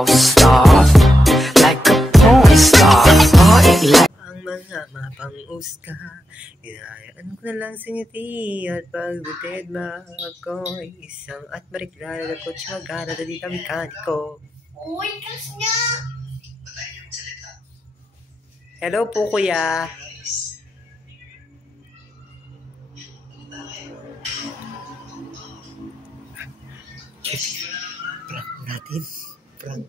all star, like a porn star. Ang mga mapang-uska, inayaan ko na lang sa ngiti at pagbutid ba ako isang at mariklala na kotse magana na dito mekaniko. Uy, kas niya! Hello po, kuya. Prank natin. Prank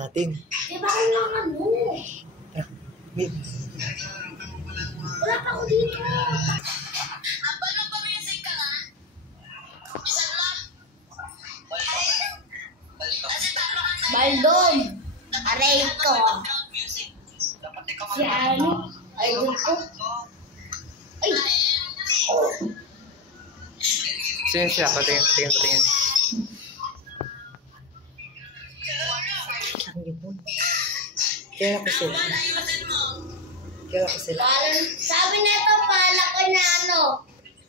natin. Di ba lang ano? Wala pa ako dito. Baldong! Aray ko! Si ano? Idol ko? Ay! Sino siya? Patingin. Kaya ko sila. Sabi na ito, pala ko na ano,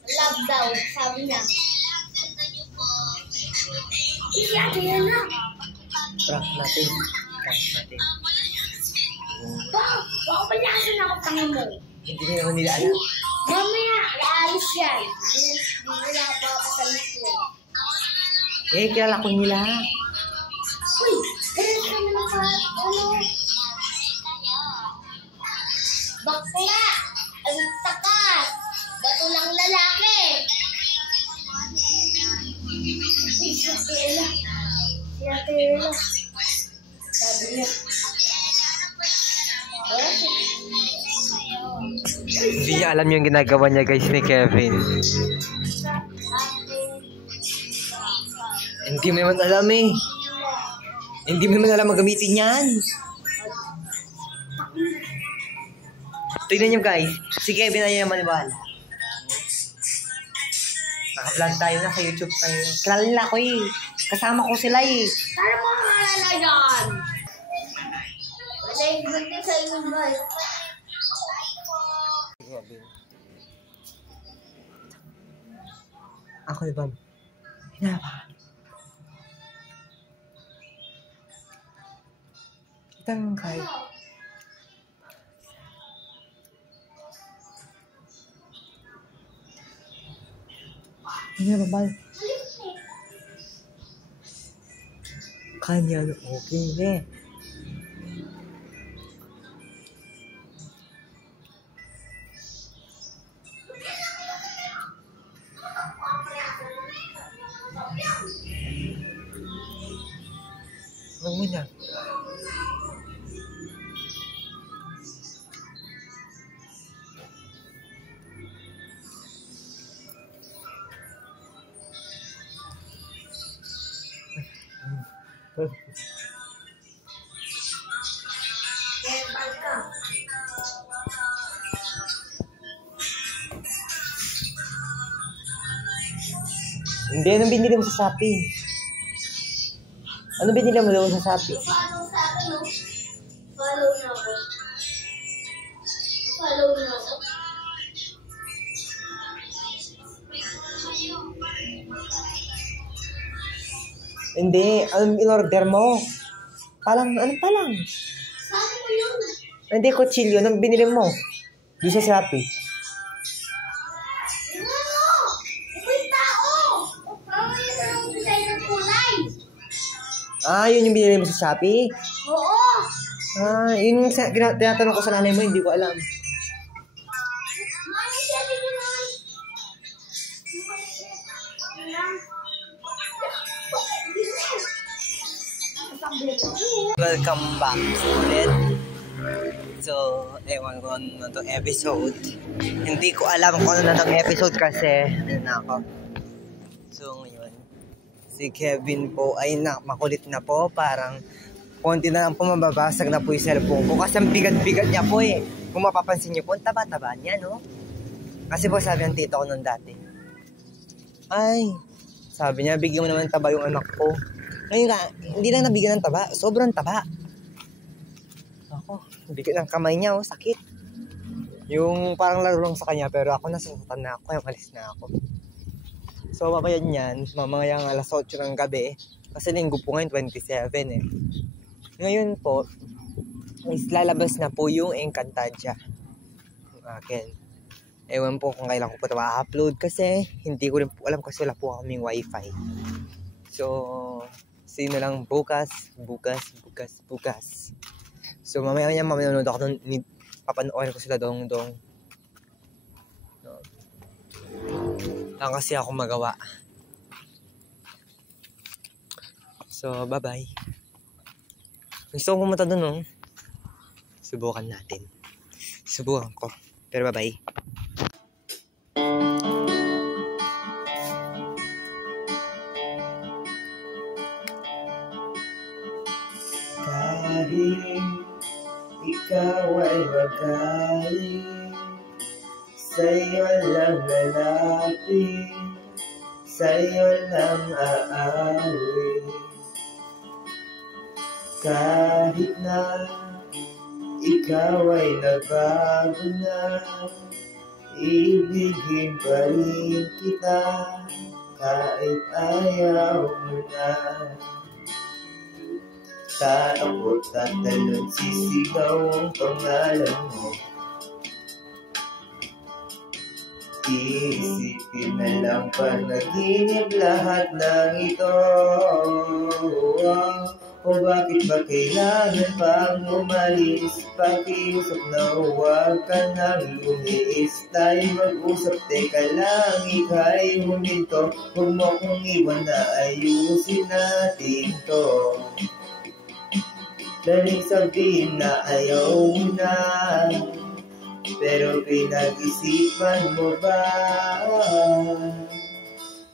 love daw, sabi na. Iyado yan na. Prank natin. Baka palasan ako tangan mo. Hindi na naman nila alam. Mamaya, aalis yan. Wala pa ako sa lito. Kilala ko nila. Uy, ganun ka naman sa ano. Bakla, ang takat. Gatulang lalaki. Uy, si Atela. Sabi niya. Hindi niya alam yung ginagawa niya guys ni Kevin. Hindi mo naman alam eh. Hindi mo naman alam magamitin yan. Tignan niyo guys. Si Kevin ay naman maniwala. Naka-vlog tayo na sa YouTube tayo. Kilala nila ako eh. Kasama ko sila eh. Para mo makalala yan. Wala yung bunti sa inyong bahay. Ako ni Bam. Hinapakan. Kita naman kahit. Hindi na babal. Kanya okay eh. Huwag mo na. Hindi, anong binili mo sa Shopee? Ano binili mo doon sa Shopee? Follow sa akin, no? Follow na ako. Hindi, anong in-order mo? Ano palang? Sabi ko yun. Hindi, kutsilyo. Anong binili mo? Doon sa Shopee. Yun yung binili mo sa Shopee? Oo. Yun yung tinatanong ko sa nanay mo, hindi ko alam. Welcome back ulit. So, ewan ko ano itong episode. Hindi ko alam kung ano na itong episode kasi ano na ako. So, ngayon, si Kevin po ay makulit na po. Parang konti na lang po mababasag na po yung cellphone ko. Kasi ang bigat-bigat niya po eh. Kung mapapansin niyo po, ang taba-taba niya, no? Kasi po sabi ng tito ko nung dati, ay, sabi niya, bigyan mo naman taba yung anak ko. Ngayon nga, hindi lang nabigyan ng taba, sobrang taba. Ako, bigat ng kamay niya, oh, sakit. Yung parang laro lang sa kanya, pero ako nasasaktan na ako, kaya malis na ako. So, mamaya niyan, mamayang alas 8 ng gabi, kasi linggo po ngayon, 27 eh. Ngayon po, is lalabas na po yung Encantadia. Akin. Ewan po kung kailan ko po ito ma-upload kasi hindi ko rin po alam kasi wala po kaming wifi. So, sino lang bukas. So, mamaya manonood ako doon. Papanoorin ko sila dong. No. Lang kasi ako magawa. So, bye-bye. Gusto ko pumunta doon, no? Subukan natin. Subukan ko. Pero bye-bye. Kahit ikaw ay magaling, sa'yo lang lalapit, sa'yo lang aawit. Kahit na ikaw ay nagbago na, ibigin pa rin kita, kahit ayaw mo na. Tatakot at talon, sisigaw ang pangalan mo. Iisipin na lang panaginip lahat ng ito. O bakit ba kailangan pang umalis? Pakiusap na huwag ka nang lumiis. Tayo mag-usap, teka lang, ika'y huminto. Huwag mo kong iwan na ayusin natin to. Daling sabihin na ayaw na, pero pinag-isipan mo ba?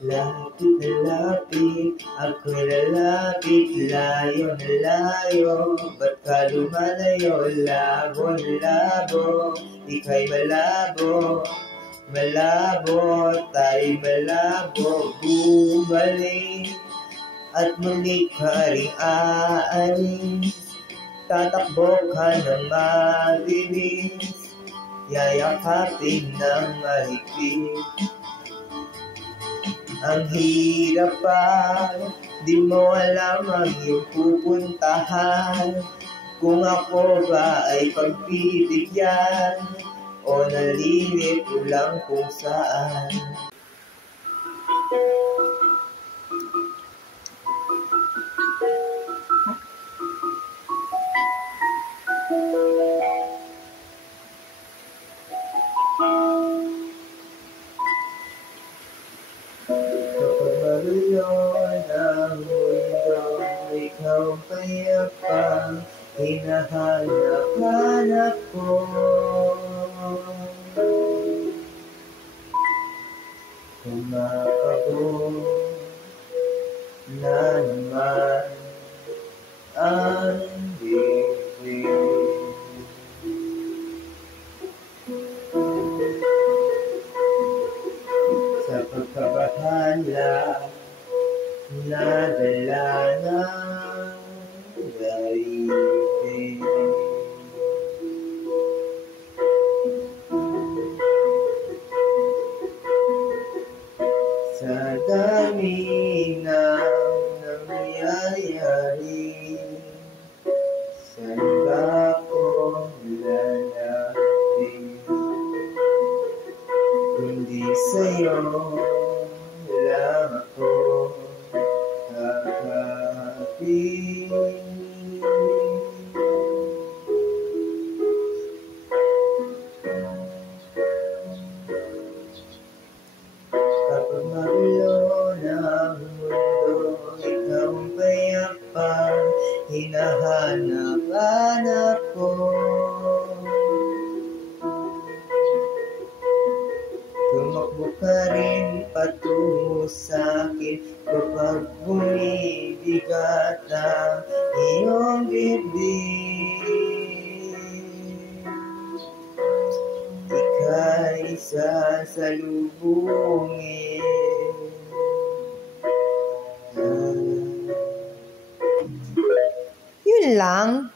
Lapit na lapit, ako'y lalapit, layo na layo. Ba't ka lumalayo? Labo na labo, ika'y malabo. Malabo, tayo'y malabo. Bumalik at muli ka rin aalis. Tatakbo ka na mabilis, yayakapin ng mahigpit. Ang hirap pa, di mo alam ang iyong pupuntahan. Kung ako ba ay pagbibigyan, o nalilip ko lang kung saan. Kapag magulo ng mundo, ikaw ang payapa, hinahanap ko. Kumakabo na naman ang bibig. Sa pagkabahala, nadala ng daigdig. Sa dami ng nangyayari, saan ba ako lalapit? Kundi sa'yo lang ako kakapit. Kapag magulo ng mundo, ikaw ang payapa, hinahanap ko. Tumakbo ka rin patungo sa'kin kapag bumibigat ang iyong dibdib. Ika'y sasalubungin. Yun lang.